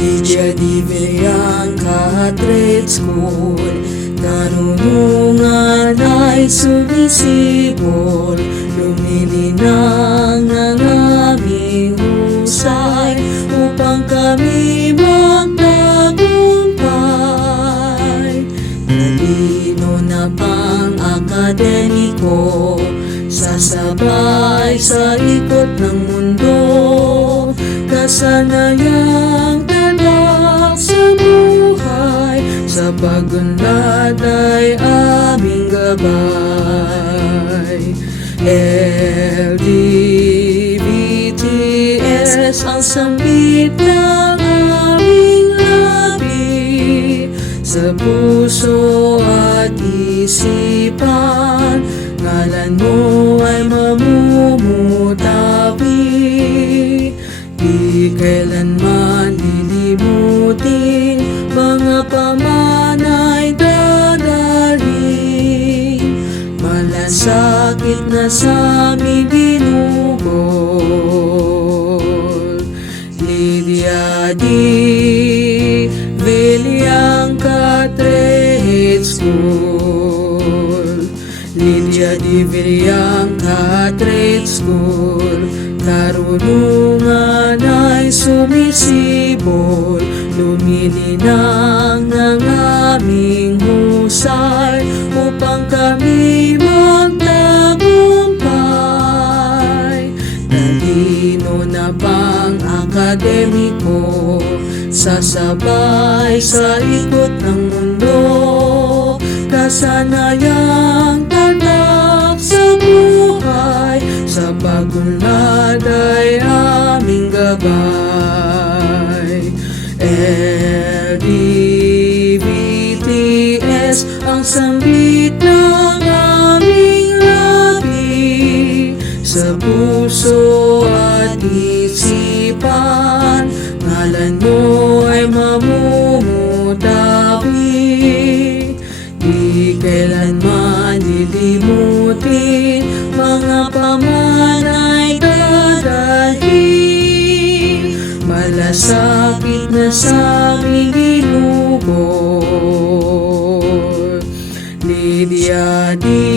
Lydia Di Villanga Trade School, karunungan ay sumisibol, lumilinang ng aming husay upang kami magtagumpay. Talino na pang akademiko, sasabay sa ikot ng mundo, kasanayang tanak sa buhay, sa pagunlad ay aming gabay. LGBTS ang sambit ng aming labi, sa puso at isipan, ngalan mo ay mamumutawi. Di kailanman lilimutin, mga pamanay dadaling, malasakit na sa aming ginugol. Lydia Di Villanga Trade School, Lydia Di Villanga Trade School, karunungan ay sumisibol, lumilinang ng aming husay upang kami magtagumpay. Talino na pang akademiko, sasabay sa ikot ng mundo, kasanayang tanak sa buhay, sa pagunlad ay aming gabay. LGBTS ang sambit ng aming labi, sa puso at isipan, ngalan mo ay mamumutawi. Di kailanman lilimutin, mga pamanay dadaling, malasakit na sa aming ginugol. Lydia Di